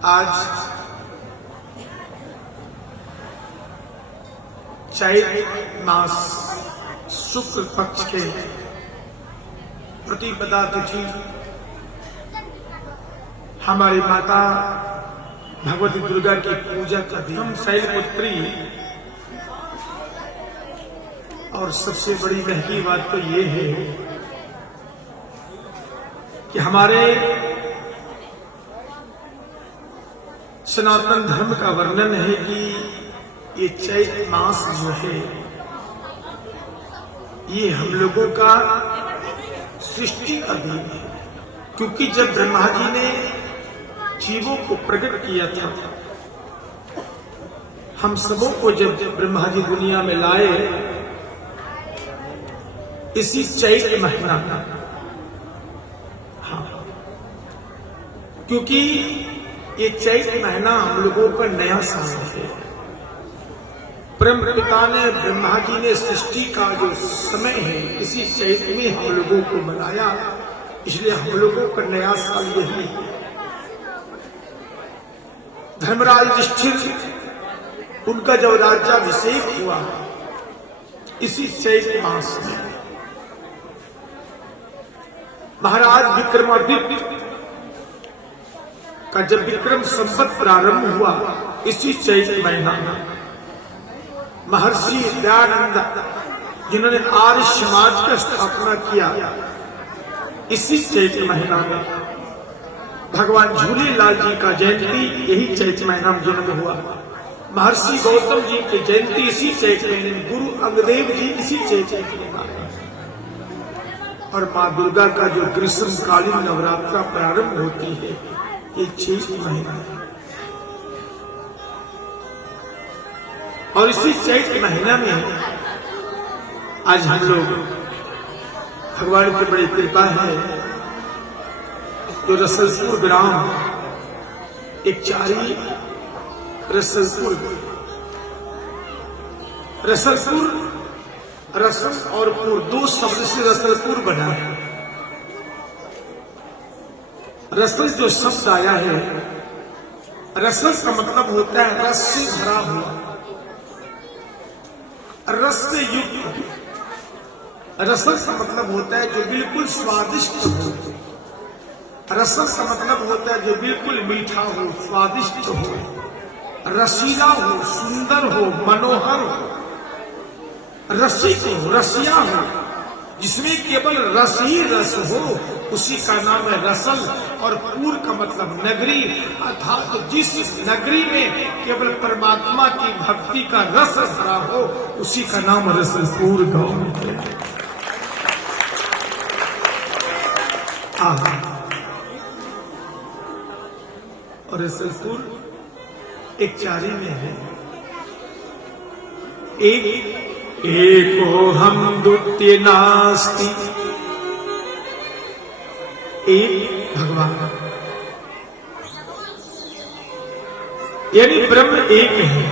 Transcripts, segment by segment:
आज चैत्र मास शुक्ल पक्ष के प्रतिपदा तिथि हमारी माता भगवती दुर्गा की पूजा का दिन। हम शैलपुत्री और सबसे बड़ी महंगी बात तो ये है कि हमारे सनातन धर्म का वर्णन है कि ये चैत्र मास जो है ये हम लोगों का सृष्टि का दिन है, क्योंकि जब ब्रह्मा जी ने जीवों को प्रकट किया था, हम सबों को जब ब्रह्मा जी दुनिया में लाए इसी चैत्र महीना, हाँ, क्योंकि ये चैत्र महीना हम लोगों का नया साल है। ब्रह्म पिता ने ब्रह्मा जी ने सृष्टि का जो समय है इसी चैत्र में हम लोगों को बनाया, इसलिए हम लोगों का नया साल यही है। धर्मराज युधिष्ठिर उनका जब राज्याभिषेक हुआ इसी चैत्र मास में, महाराज विक्रमादित्य का जब विक्रम संवत प्रारंभ हुआ इसी चैत्र महीना में, महर्षि दयानंद जिन्होंने आर्य समाज का स्थापना किया इसी चैत्र महीना में, भगवान झूलेलाल जी का जयंती यही चैत्र महीना में जन्म हुआ, महर्षि गौतम जी की जयंती इसी चैत्र महीने, गुरु अंगदेव जी इसी चैत्र महीना, और माँ दुर्गा का जो ग्रीष्मकालीन नवरात्रा प्रारंभ होती है ये चैत्र महीना है। और इसी चैत्र महीना में आज हम लोग भगवान की बड़ी कृपा है जो रसलपुर ग्राम एक चारी रसलपुर रसल और पुर दो शब्द से रसलपुर बना है। रसल जो शब्द आया है, रसल का मतलब होता है रस से भरा हुआ, रस से युक्त। रसल का मतलब होता है जो बिल्कुल स्वादिष्ट हो, रसल का मतलब होता है जो बिल्कुल मीठा हो, स्वादिष्ट हो, रसीला हो, सुंदर हो, मनोहर हो, रसिक हो, रसिया हो, जिसमें केवल रस ही रस हो उसी का नाम है रसल। और पूर का मतलब नगरी, अर्थात जिस नगरी में केवल परमात्मा की भक्ति का रस भरा हो उसी का नाम रसलपुर गांव है। और रसलपुर एक चारी में है, एको हम द्वितीय नास्ति, एक भगवान, यानी ब्रह्म एक है।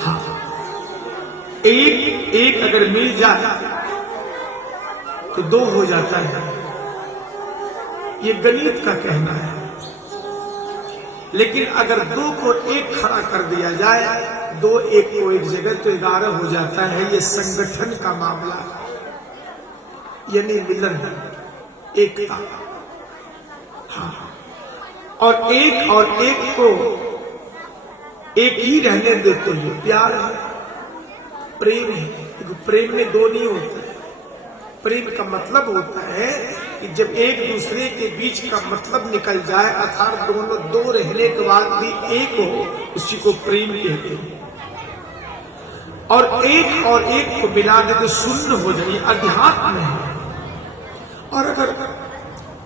हाँ, एक अगर मिल जाए तो दो हो जाता है, ये गणित का कहना है। लेकिन अगर दो को एक खड़ा कर दिया जाए, दो एक को एक जगह, तो 11 हो जाता है। ये संगठन का मामला, यानी मिलन एकता। हाँ, और एक को एक ही रहने देते हैं, प्यार है, प्रेम है। प्रेम में दो नहीं होते। प्रेम का मतलब होता है कि जब एक दूसरे के बीच का मतलब निकल जाए, अर्थात दोनों दो रहने के बाद भी एक हो, उसी को प्रेम कहते हैं। और एक को मिला दे तो शून्य हो जाए, अध्यात्म है। और अगर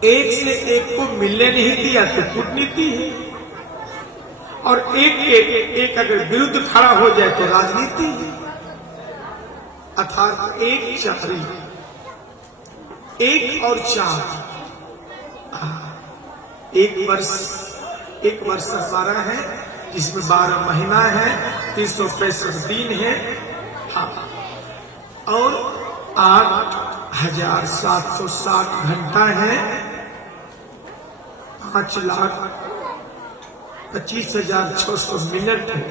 एक से एक को मिलने नहीं दिया तो कूटनीति है, और एक अगर विरुद्ध खड़ा हो जाए तो राजनीति है। अर्थात एक चारी, एक और चार, एक वर्ष हमारा है जिसमें 12 महीना है, 365 दिन है। हाँ, और 8760 घंटा है, 5,25,600 मिनट है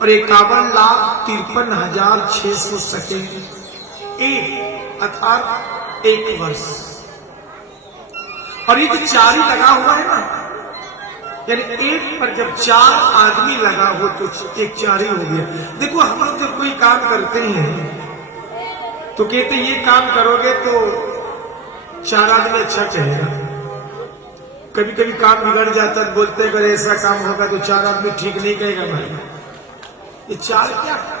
और 51,53,600 सेकेंड, एक अर्थात 1 वर्ष। और ये जो 4 ही लगा हुआ है ना, यानी एक पर जब 4 आदमी लगा हो तो एक 4 ही हो गया। देखो हम लोग जब कोई काम करते हैं तो कहते ये काम करोगे तो 4 आदमी अच्छा कहेगा। कभी कभी काम बिगड़ जाता है, बोलते हैं अगर ऐसा काम होगा तो 4 आदमी ठीक नहीं कहेगा। भाई ये 4 क्या है?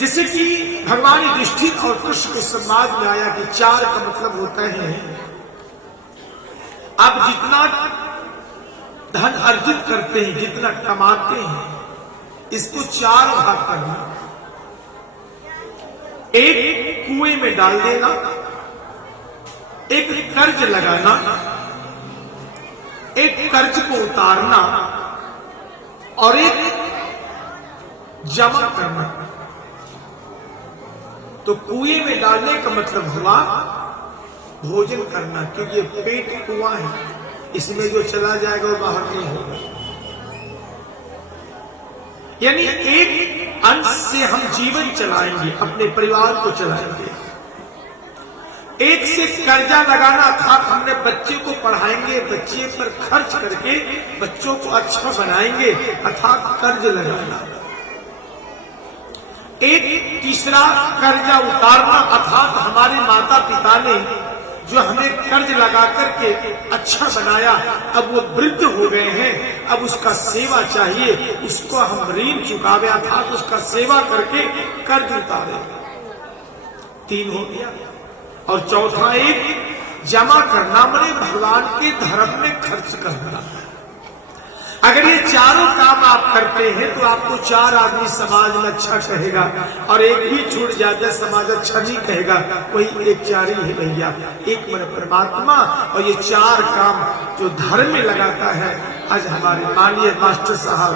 जैसे कि भगवान युधिष्ठिर और कृष्ण के संवाद में आया कि 4 का मतलब होता है आप जितना धन अर्जित करते हैं, जितना कमाते हैं, इसको 4 भाग करना। एक कुएं में डाल देना, एक कर्ज लगाना, एक कर्ज को उतारना और एक जमा करना। तो कुएं में डालने का मतलब हुआ भोजन करना, क्योंकि पेट कुआं है, इसमें जो चला जाएगा वो बाहर नहीं होगा। यानी एक अंश से हम जीवन चलाएंगे, अपने परिवार को चलाएंगे। एक से कर्जा लगाना अर्थात हमने बच्चे को पढ़ाएंगे, बच्चे पर खर्च करके बच्चों को अच्छा बनाएंगे, अर्थात कर्ज लगाना। एक तीसरा कर्जा उतारना, अर्थात हमारे माता पिता ने जो हमें कर्ज लगा करके अच्छा बनाया, अब वो वृद्ध हो गए हैं, अब उसका सेवा चाहिए, उसको हम ऋण चुकावे, अर्थात उसका सेवा करके कर्ज उतारे। 3 हो गया। और चौथा एक जमा करना, माने भगवान के धर्म में खर्च करना। अगर ये चारों काम आप करते हैं तो आपको 4 आदमी समाज में अच्छा कहेगा, और एक भी छूट जाता है समाज अच्छा नहीं कहेगा। वही एक 4 ही है भैया, एक मन परमात्मा। और ये 4 काम जो धर्म में लगाता है, आज हमारे माननीय मास्टर साहब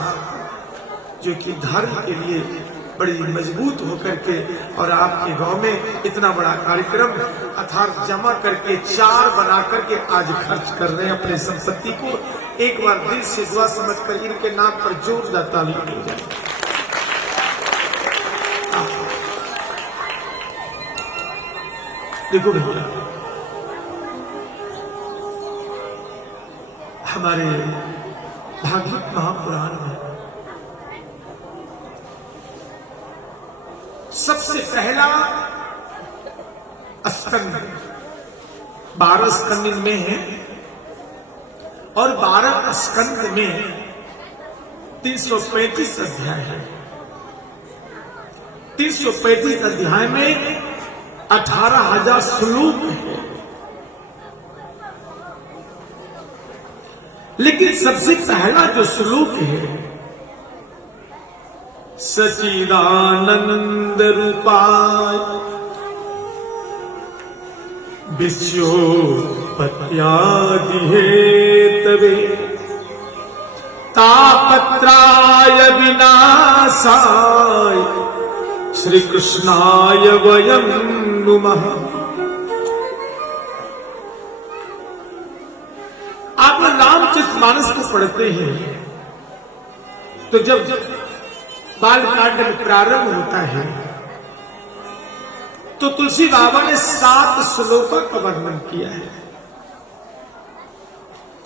जो कि धर्म के लिए बड़ी मजबूत होकर के और आपके गांव में इतना बड़ा कार्यक्रम अर्थात जमा करके 4 बना करके आज खर्च कर रहे हैं अपने संपत्ति को। एक बार दिल से दुआ समझकर इनके नाम पर जोरदार ताली हो जाए। देखो भैया, हमारे भागवत महापुराण में सबसे पहला स्कंद 12 स्कंद में है और 12 स्कंद में 335 अध्याय है। 335 अध्याय में 18,000 श्लोक है। लेकिन सबसे पहला जो श्लोक है, सच्चिदानंद रूपाय विश्वोत्पत्त्यादि हेतवे तापत्राय विनाशाय श्री कृष्णाय वयं नुमः। आप रामचरितमानस को पढ़ते हैं तो जब बालकांड में प्रारंभ होता है तो तुलसी बाबा ने 7 श्लोकों का वर्णन किया है।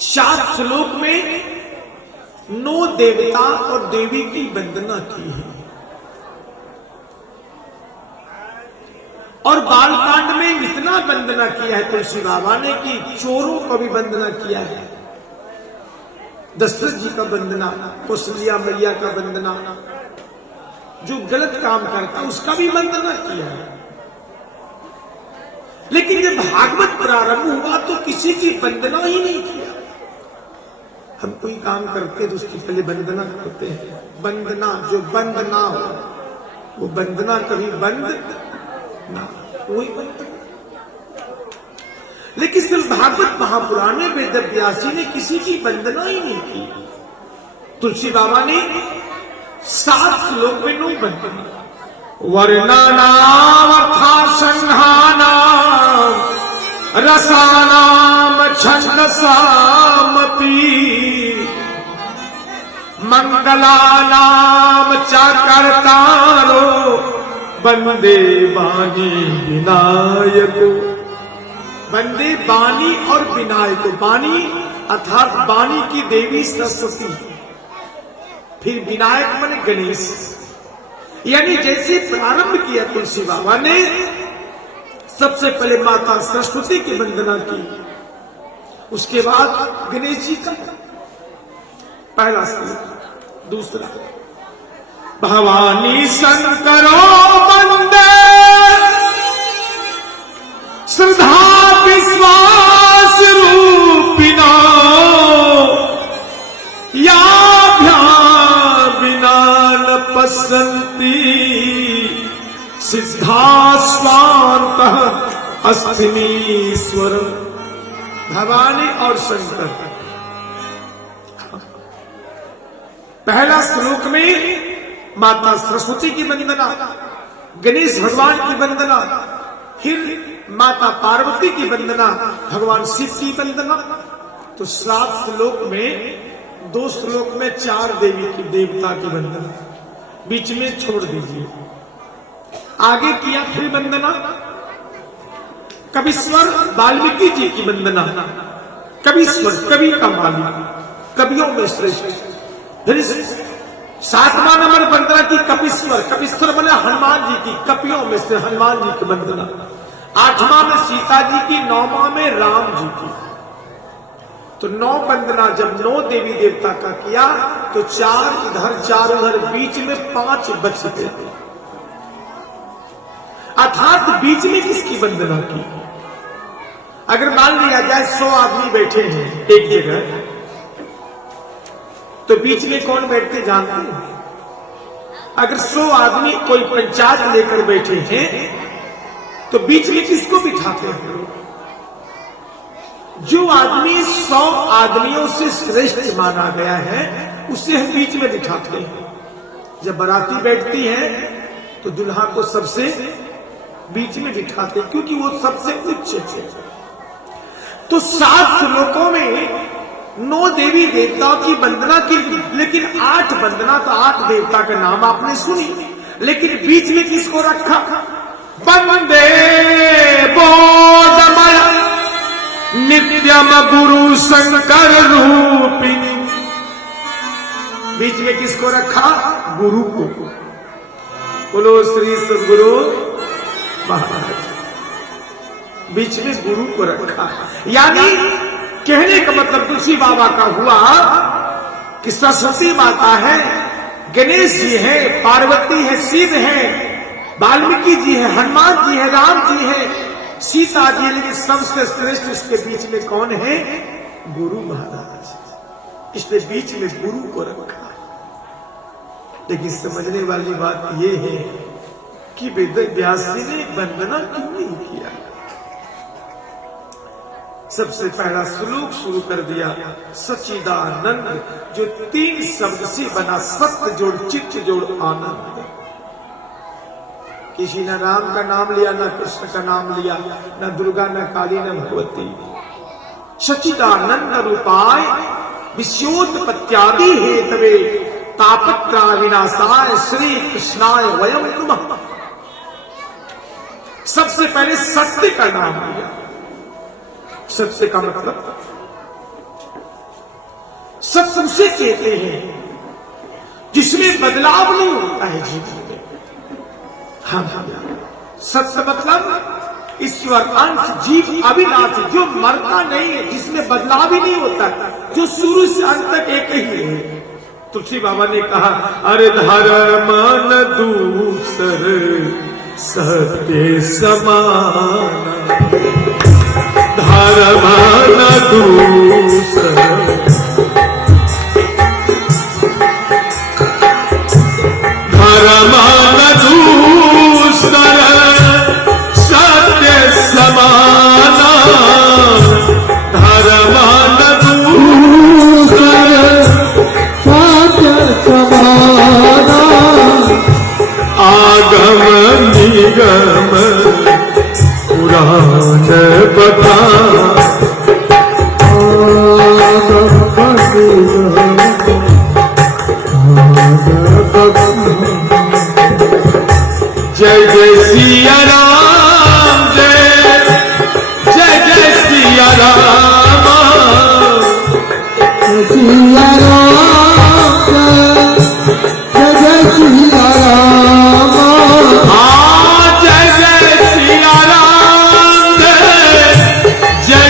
7 श्लोक में 9 देवता और देवी की वंदना की है और बालकांड में इतना वंदना किया है तुलसी बाबा ने कि चोरों को भी वंदना किया है, दशरथ जी का वंदना, कौशल्या मैया का वंदना, जो गलत काम करता उसका भी वंदना किया है। लेकिन जब भागवत प्रारंभ हुआ तो किसी की वंदना ही नहीं किया। हम कोई काम करते तो उसकी पहले वंदना करते हैं, वंदना जो बंद ना हो वो वंदना कभी बंद ना, वही वंदना। लेकिन सिर्फ भागवत महापुराण में वेद व्यासी ने किसी की वंदना ही नहीं की। तुलसी बाबा ने 7 श्लोक में 9 वंदना, वर्णनावथा संहाना रसानाम छंदसामपि मंगलानाम चाकर्तारो वंदे वाणी विनायको। वंदे वाणी और विनायको। वाणी अर्थात वाणी की देवी सरस्वती, फिर विनायक माने गणेश। यानी जैसे प्रारंभ किया तुलसी बाबा ने, सबसे पहले माता सरस्वती की वंदना की, उसके बाद गणेश जी का पहला श्लोक। दूसरा भवानी शंकरो वंदे श्रद्धा विश्वास रूपिणो याभ्यां विना न पश्यन्ति सिद्धा स्वान्तः अस्तिमीश्वर। भवानी और शंकर। पहला श्लोक में माता सरस्वती की वंदना, गणेश भगवान की वंदना, फिर माता पार्वती की वंदना, भगवान शिव की वंदना। तो 7 श्लोक में 2 श्लोक में 4 देवी की देवता की वंदना, बीच में छोड़ दीजिए। आगे किया फिर वंदना कविश्वर वाल्मीकि जी की वंदना। कविश्वर कवि का मालिक, कवियों में श्रेष्ठ। फिर 7वां नंबर वंदना की कपिश्वर। कपिश्वर बने हनुमान जी की, कपियों में से हनुमान जी की वंदना। 8वां में सीता जी की, 9वां में राम जी की। तो 9 वंदना जब 9 देवी देवता का किया तो 4 इधर 4 उधर, बीच में 5 बचते थे। अर्थात बीच में किसकी वंदना की? अगर मान लिया जाए 100 आदमी बैठे हैं एक जगह, तो बीच में कौन बैठते जानते हैं? अगर 100 आदमी कोई पंचायत लेकर बैठे हैं तो बीच में किसको बिठाते हैं? जो आदमी 100 आदमियों से श्रेष्ठ माना गया है उसे हम बीच में बिठाते हैं। जब बाराती बैठती है तो दुल्हा को सबसे बीच में बिठाते हैं, क्योंकि वो सबसे उच्च है। तो 7 श्लोकों में 9 देवी देवताओं की वंदना की, लेकिन 8 वंदना तो 8 देवता का नाम आपने सुनी, लेकिन बीच में किसको रखा? वंदे बोधमय नित्यम गुरु शंकर रूपिणी। बीच में किसको रखा? गुरु को। बोलो श्री सद्गुरु महाराज। बीच में गुरु को रखा। यानी कहने का मतलब तुलसी बाबा का हुआ कि सरस्वती माता है, गणेश जी है, पार्वती है, शिव है, वाल्मीकि जी है, हनुमान जी है, राम जी है, सीता जी, लेकिन सबसे श्रेष्ठ उसके बीच में कौन है? गुरु महाराज। इसलिए बीच में गुरु को रखा। लेकिन समझने वाली बात यह है कि वेद व्यास जी ने वंदना क्यों नहीं किया? सबसे पहला श्लोक शुरू कर दिया सच्चिदानंद, जो 3 शब्द से बना, सत्य जोड़ चित्त जोड़ आनंद। किसी ने राम का नाम लिया, न कृष्ण का नाम लिया, न दुर्गा, न काली, न भगवती। सच्चिदानंद रूपाय विश्वोत्पत्त्यादि हेतवे तापत्रा विनाशाय श्री कृष्णाय वयम नमः। सबसे पहले सत्य का नाम लिया। सत्य का मतलब सत्य उसे कहते हैं जिसमें बदलाव नहीं होता है जीवन में। हाँ, सत्य मतलब ईश्वर अंश जीव अविनाशी, जो मरता नहीं है, जिसमें बदलाव ही नहीं होता, जो शुरू से अंत तक एक ही है। तुलसी बाबा ने कहा, अरे धर्म न दूसर सत्य समान, धर्म न दूसर धर्म न दूसर सत्य समान, धर्म न दूसर सत्य समान, आगम निगम पुराण बता जय जय सिया राम, जय जय जय सिया राम, सिया राम जय जय सिया राम, जय जय सिया राम, जय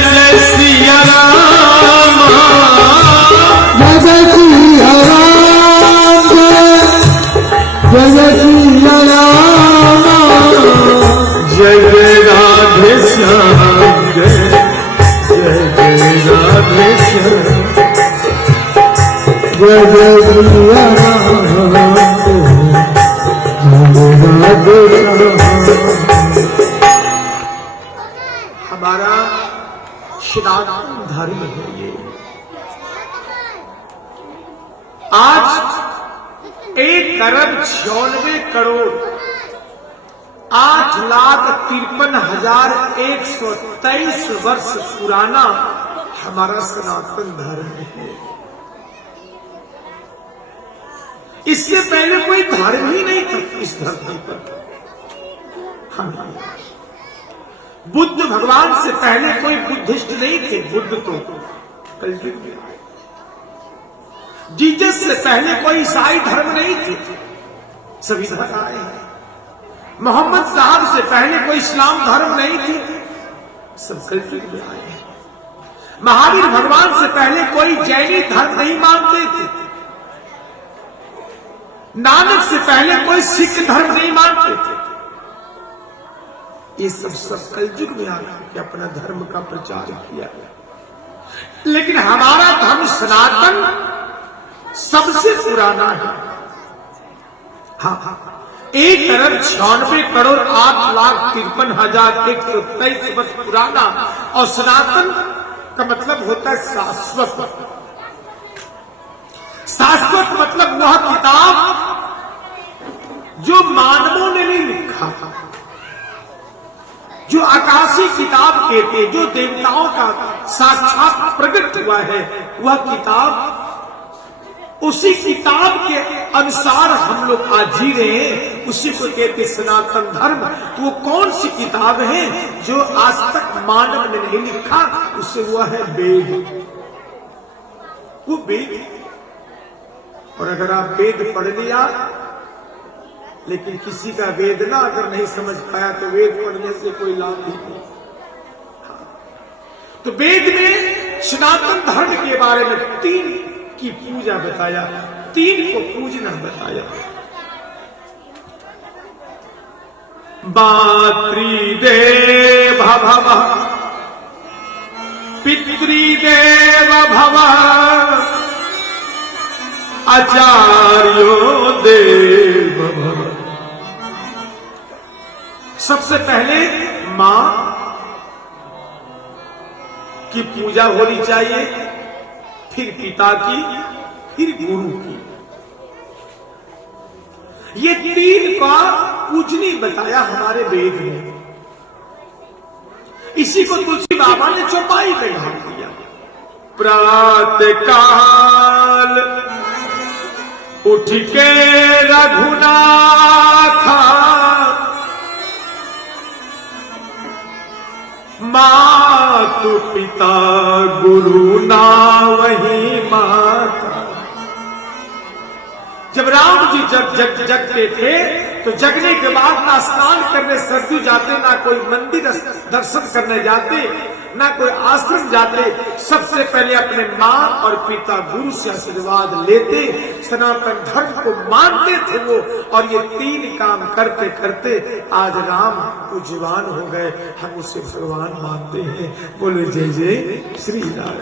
जय सिया राम, जय जय सिया राम, जय जय सिया राम, जय जय राधे श्याम, जय जय राधे श्याम, जय जय सिया राम, जय राधे श्याम। हमारा सनातन धर्म है ये। आज 1,96,00,000,000 8,53,123 वर्ष पुराना हमारा सनातन धर्म है। इससे पहले कोई धर्म ही नहीं था इस धरती पर। बुद्ध भगवान से पहले कोई बुद्धिस्ट नहीं थे। बुद्ध तो कलयुग में आए। जीसस से पहले कोई ईसाई धर्म नहीं थे, सभी धर्म आए हैं। मोहम्मद साहब से पहले कोई इस्लाम धर्म नहीं थे, सब कलयुग में आए हैं। महावीर भगवान से पहले कोई जैनी धर्म नहीं मानते थे। नानक से पहले कोई सिख धर्म नहीं मानते थे। ये सब कलयुग में आकर के अपना धर्म का प्रचार किया। लेकिन हमारा धर्म सनातन सबसे पुराना है। हाँ, 1,96,08,53,123 वर्ष पुराना। और सनातन का मतलब होता है शाश्वत। शाश्वत मतलब वह किताब जो मानवों ने नहीं लिखा था, जो आकाशी किताब कहते, जो देवताओं का साक्षात प्रकट हुआ है, वह किताब, उसी किताब के अनुसार हम लोग आज जी रहे हैं। उसी को कहते सनातन धर्म। तो वो कौन सी किताब है जो आज तक मानव ने नहीं लिखा? उससे हुआ है वेद। वो वेद। और अगर आप वेद पढ़ लिया, लेकिन किसी का वेद ना अगर नहीं समझ पाया, तो वेद पढ़ने से कोई लाभ नहीं। तो वेद में सनातन धर्म के बारे में 3 की पूजा बताया, 3 को पूजना बताया। मातृदेव भव, पितृदेव भव, आचार्यो देव भव। सबसे पहले मां की पूजा होनी चाहिए, फिर पिता की, फिर गुरु की। ये 3 का पूजनी बताया हमारे वेद में। इसी को तुलसी बाबा ने चौपाई पे ढाल दिया। प्रातः काल उठ के रघुनाथा, मातु पिता गुरु ना वही माता। जब राम जी जगते थे, तो जगने के बाद ना स्नान करने सरजू जाते, ना कोई मंदिर दर्शन करने जाते, ना कोई आश्रम जाते। सबसे पहले अपने माँ और पिता गुरु से आशीर्वाद लेते, सनातन धर्म को मानते थे वो। और ये 3 काम करते करते आज राम पूज्यवान हो गए। हम उसे भगवान मानते हैं। बोले जय जय श्री राम।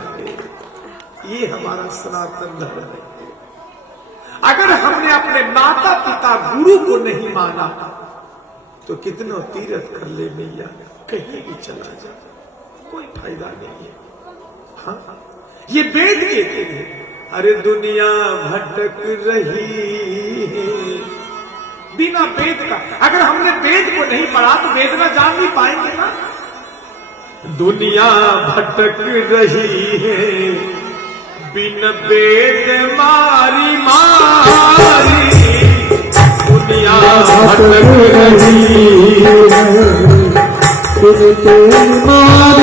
ये हमारा सनातन धर्म है। अगर हमने अपने माता पिता गुरु को नहीं माना, तो कितनों तीर्थ कर ले मैया, कहीं भी चला जा, कोई फायदा नहीं है। हाँ, ये वेद कहते हैं। अरे दुनिया भटक रही है बिना वेद का। अगर हमने वेद को नहीं पढ़ा तो वेदना जान नहीं पाएंगे ना। दुनिया भटक रही है बिन वेद मारी मारी दुनिया भटक भटक रही है, फिर तेरी माँ